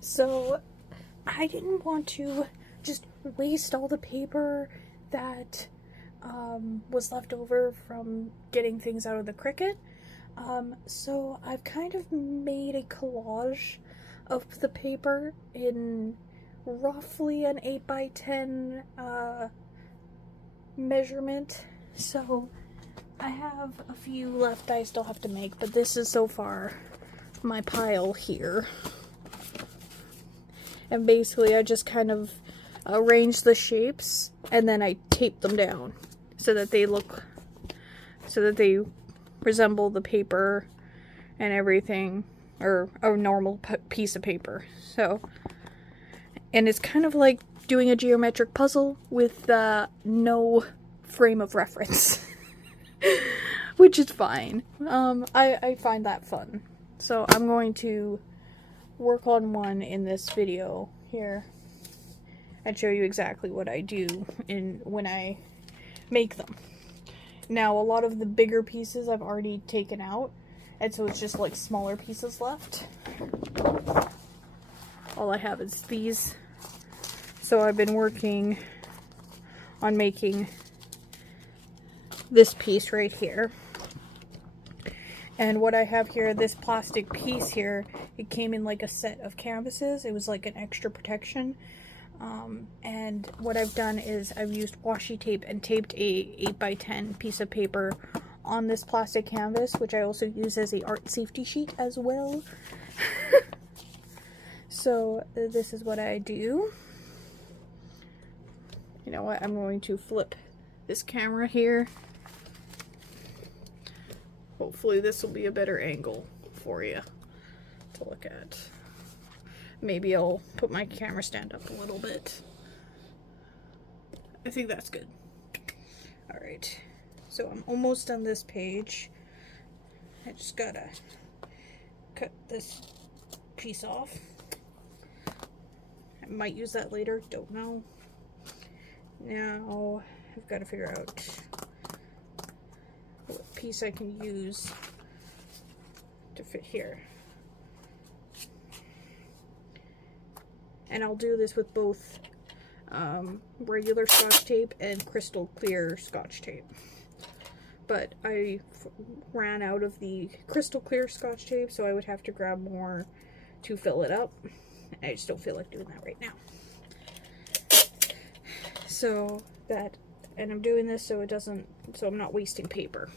So I didn't want to just waste all the paper that was left over from getting things out of the Cricut. So I've kind of made a collage of the paper in roughly an 8x10 measurement. So I have a few left I still have to make, but this is so far my pile here. And basically I just kind of arrange the shapes and then I tape them down so that they resemble the paper and everything, or a normal piece of paper. So, and it's kind of like doing a geometric puzzle with no frame of reference. Which is fine. I find that fun. So I'm going to work on one in this video here and show you exactly what I do when I make them. Now, a lot of the bigger pieces I've already taken out, and so it's just like smaller pieces left. All I have is these. So I've been working on making this piece right here. And what I have here, this plastic piece here, it came in like a set of canvases. It was like an extra protection. And what I've done is I've used washi tape and taped a 8x10 piece of paper on this plastic canvas, which I also use as a art safety sheet as well. So this is what I do. You know what, I'm going to flip this camera here. Hopefully this will be a better angle for you to look at. Maybe I'll put my camera stand up a little bit. I think that's good. Alright, so I'm almost on this page. I just gotta cut this piece off. I might use that later, don't know. Now I've got to figure out what piece I can use to fit here. And I'll do this with both regular Scotch tape and crystal clear Scotch tape. But I ran out of the crystal clear Scotch tape, so I would have to grab more to fill it up. I just don't feel like doing that right now. So and I'm doing this so I'm not wasting paper.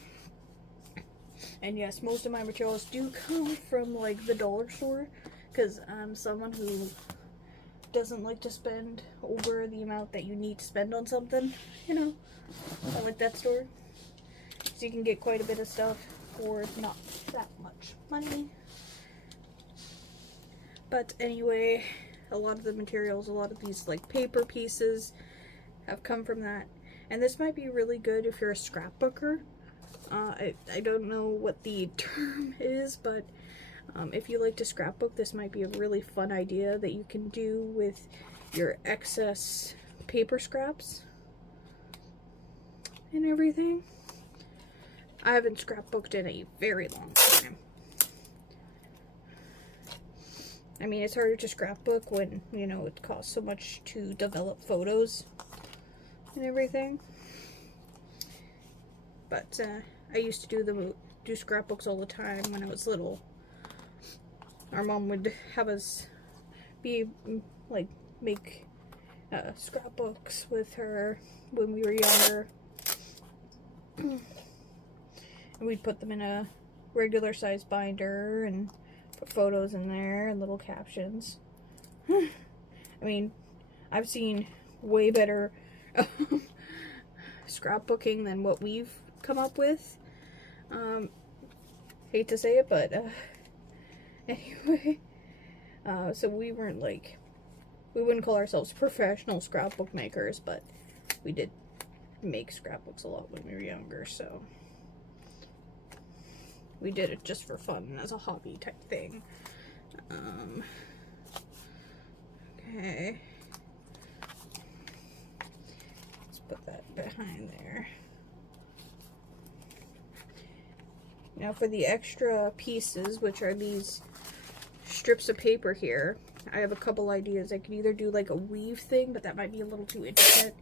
And yes, most of my materials do come from like the dollar store, because I'm someone who doesn't like to spend over the amount that you need to spend on something, you know. I like that store. So you can get quite a bit of stuff for not that much money. But anyway, a lot of the materials, a lot of these like paper pieces have come from that. And this might be really good if you're a scrapbooker. I don't know what the term is, but if you like to scrapbook, this might be a really fun idea that you can do with your excess paper scraps and everything. I haven't scrapbooked in a very long time. I mean, it's harder to scrapbook when, you know, it costs so much to develop photos and everything. But I used to do scrapbooks all the time when I was little. Our mom would have us make scrapbooks with her when we were younger. And we'd put them in a regular size binder and put photos in there and little captions. I mean, I've seen way better scrapbooking than what we've come up with. Hate to say it, but anyway, so we wouldn't call ourselves professional scrapbook makers, but we did make scrapbooks a lot when we were younger, so we did it just for fun as a hobby type thing. Okay, let's put that behind there. Now for the extra pieces, which are these strips of paper here, I have a couple ideas. I could either do like a weave thing, but that might be a little too intricate.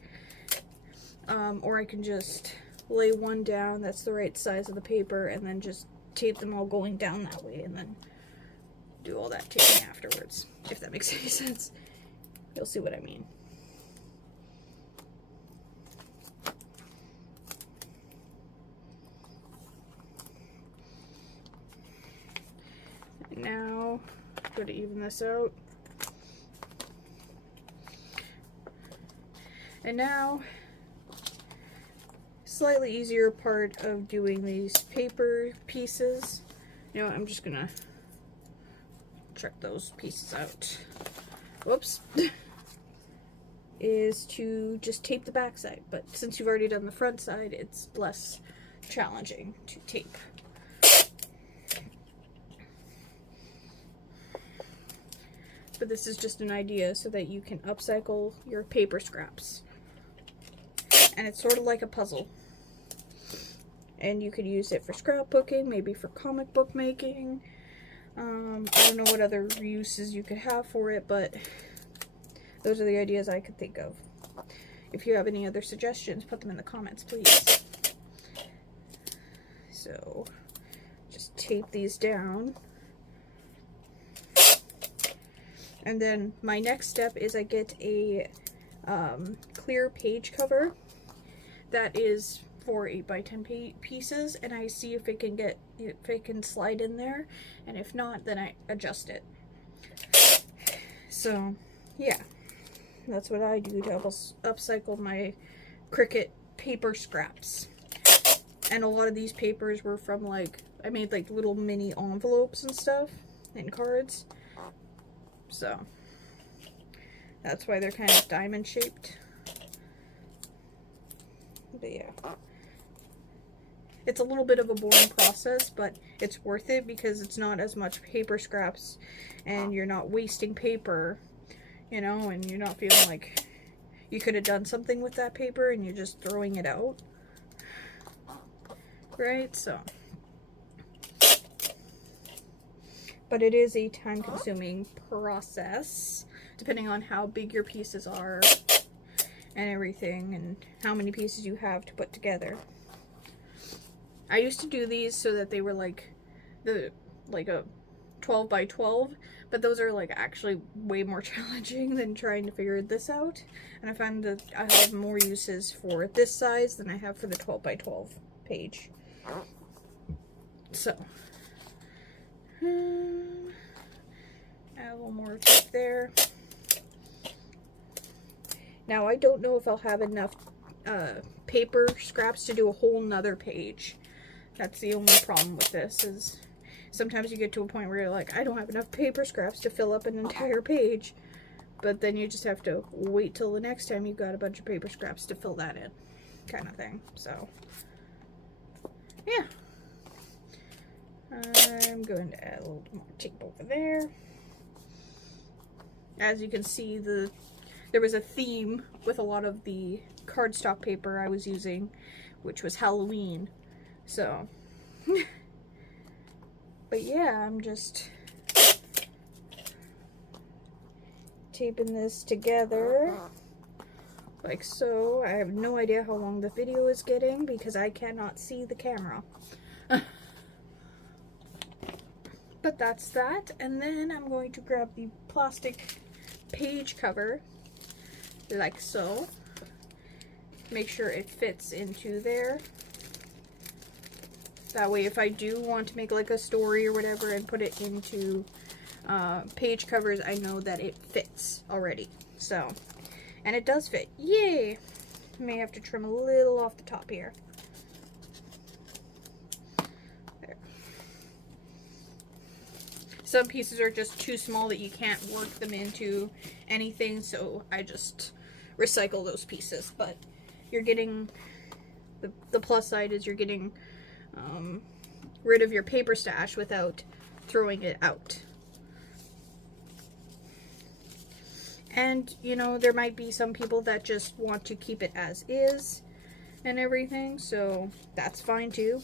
Or I can just lay one down that's the right size of the paper and then just tape them all going down that way and then do all that taping afterwards, if that makes any sense. You'll see what I mean. And now, go to even this out. And now, slightly easier part of doing these paper pieces. You know what, I'm just gonna check those pieces out. Whoops. Is to just tape the back side, but since you've already done the front side, it's less challenging to tape. But this is just an idea so that you can upcycle your paper scraps. And it's sort of like a puzzle. And you could use it for scrapbooking, maybe for comic book making. I don't know what other uses you could have for it, but those are the ideas I could think of. If you have any other suggestions, put them in the comments, please. So, just tape these down. And then my next step is I get a clear page cover that is for 8x10 pieces, and I see if it can slide in there, and if not, then I adjust it. So, yeah. That's what I do to upcycle my Cricut paper scraps. And a lot of these papers were from, like, I made like little mini envelopes and stuff and cards. So that's why they're kind of diamond shaped. But yeah. It's a little bit of a boring process, but it's worth it because it's not as much paper scraps and you're not wasting paper. You know, and you're not feeling like you could have done something with that paper and you're just throwing it out. Right? So. But it is a time-consuming process, depending on how big your pieces are and everything, and how many pieces you have to put together. I used to do these so that they were like a 12 by 12, but those are like actually way more challenging than trying to figure this out. And I find that I have more uses for this size than I have for the 12 by 12 page. So, add a little more tape there. Now I don't know if I'll have enough paper scraps to do a whole nother page. That's the only problem with this, is sometimes you get to a point where you're like, I don't have enough paper scraps to fill up an entire page. But then you just have to wait till the next time you've got a bunch of paper scraps to fill that in, kind of thing. So, yeah. I'm going to add a little more tape over there. As you can see, there was a theme with a lot of the cardstock paper I was using, which was Halloween. So, but yeah, I'm just taping this together like so. I have no idea how long the video is getting because I cannot see the camera. But that's that, and then I'm going to grab the plastic page cover like so. Make sure it fits into there. That way if I do want to make like a story or whatever and put it into page covers, I know that it fits already. So, and it does fit. Yay! May have to trim a little off the top here. There. Some pieces are just too small that you can't work them into anything, so I just recycle those pieces. But you're getting, the plus side is you're getting rid of your paper stash without throwing it out. And, you know, there might be some people that just want to keep it as is and everything, so that's fine too.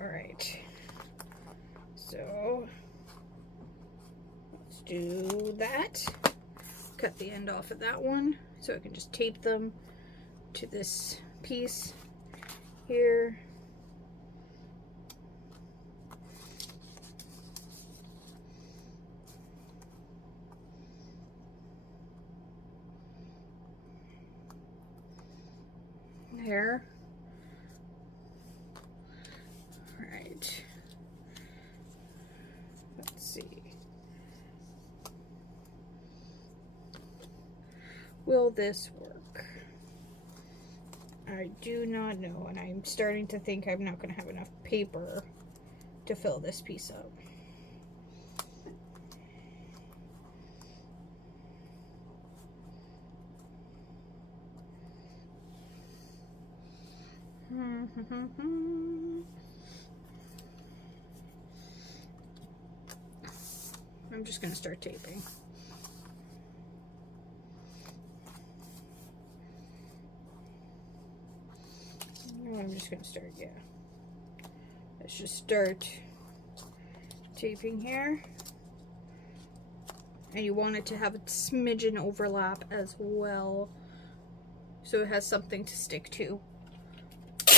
Alright. So, let's do that. Cut the end off of that one so I can just tape them to this piece here. There. Alright. Let's see. Will this work? I do not know, and I'm starting to think I'm not going to have enough paper to fill this piece up. I'm just going to start taping. I'm just going to start, yeah. Let's just start taping here. And you want it to have a smidgen overlap as well, so it has something to stick to.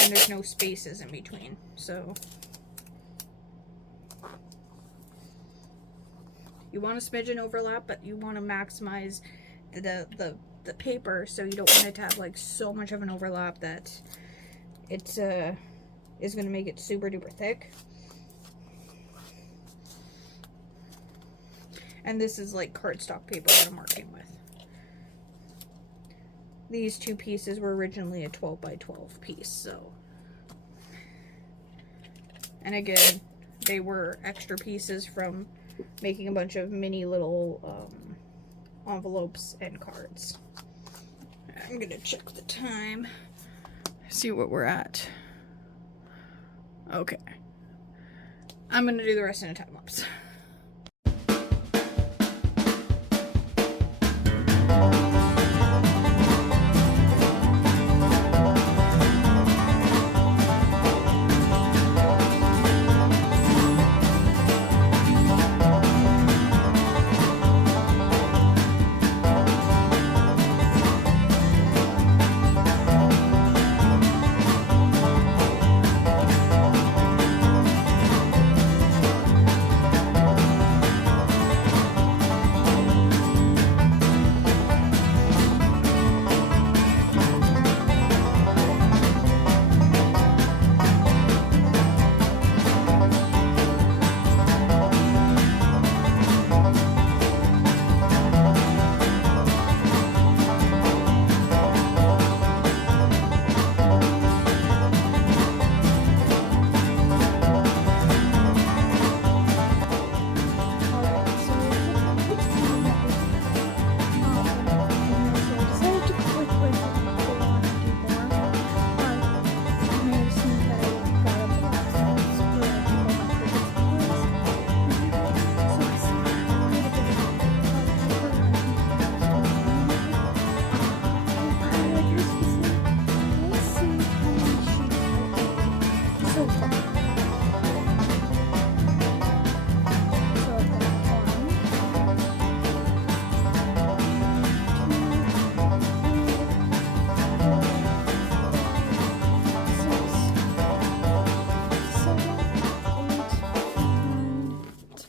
And there's no spaces in between, so you want a smidgen overlap, but you want to maximize the paper, so you don't want it to have like so much of an overlap that it's is going to make it super duper thick. And this is like cardstock paper that I'm working with. These two pieces were originally a 12 by 12 piece, so. And again, they were extra pieces from making a bunch of mini little envelopes and cards. I'm gonna check the time, see what we're at. Okay. I'm gonna do the rest in a time lapse.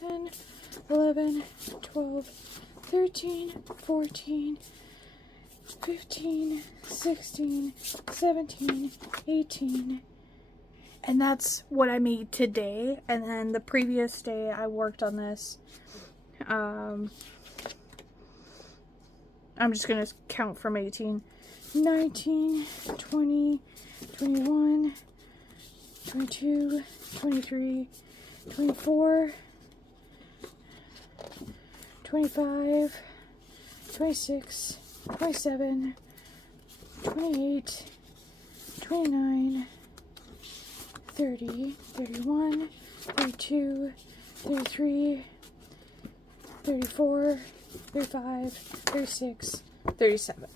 $10, $11, $12, $13, $14, $15, $16, $17, $18. And that's what I made today. And then the previous day I worked on this. I'm just going to count from 18. 19, 20, 21, 22, 23, 24, 25, 26, 27, 28, 29, 30, 31, 32, 33, 34, 35, 36, 37.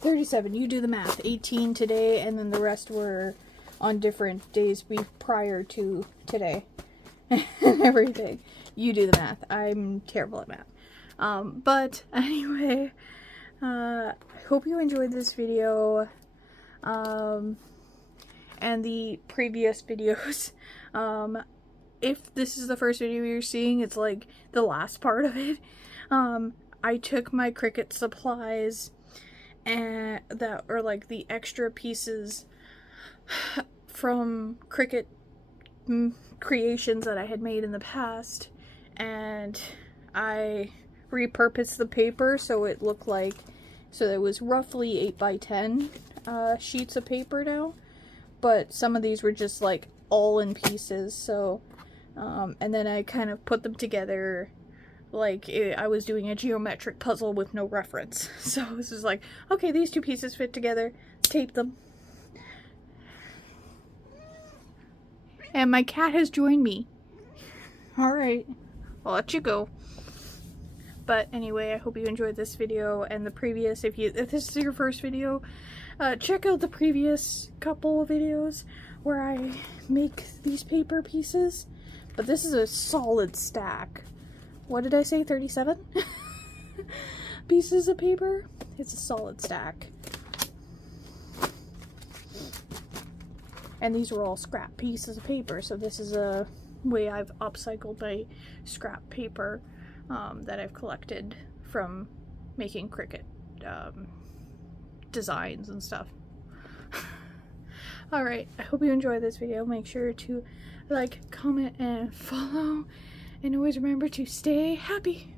37, you do the math. 18 today, and then the rest were on different days prior to today and everything. You do the math. I'm terrible at math. But anyway, I hope you enjoyed this video, and the previous videos. If this is the first video you're seeing, it's like the last part of it. I took my Cricut supplies and that are like the extra pieces from Cricut creations that I had made in the past, and I repurposed the paper so it looked like, so it was roughly 8 by 10 sheets of paper now, but some of these were just like all in pieces, so and then I kind of put them together like I was doing a geometric puzzle with no reference. So this is like, okay, these two pieces fit together, tape them. And my cat has joined me. Alright, I'll let you go. But anyway, I hope you enjoyed this video and the previous. If this is your first video, check out the previous couple of videos where I make these paper pieces. But this is a solid stack. What did I say, 37? Pieces of paper? It's a solid stack. And these were all scrap pieces of paper, so this is a way I've upcycled my scrap paper that I've collected from making Cricut designs and stuff. Alright, I hope you enjoyed this video. Make sure to like, comment, and follow. And always remember to stay happy.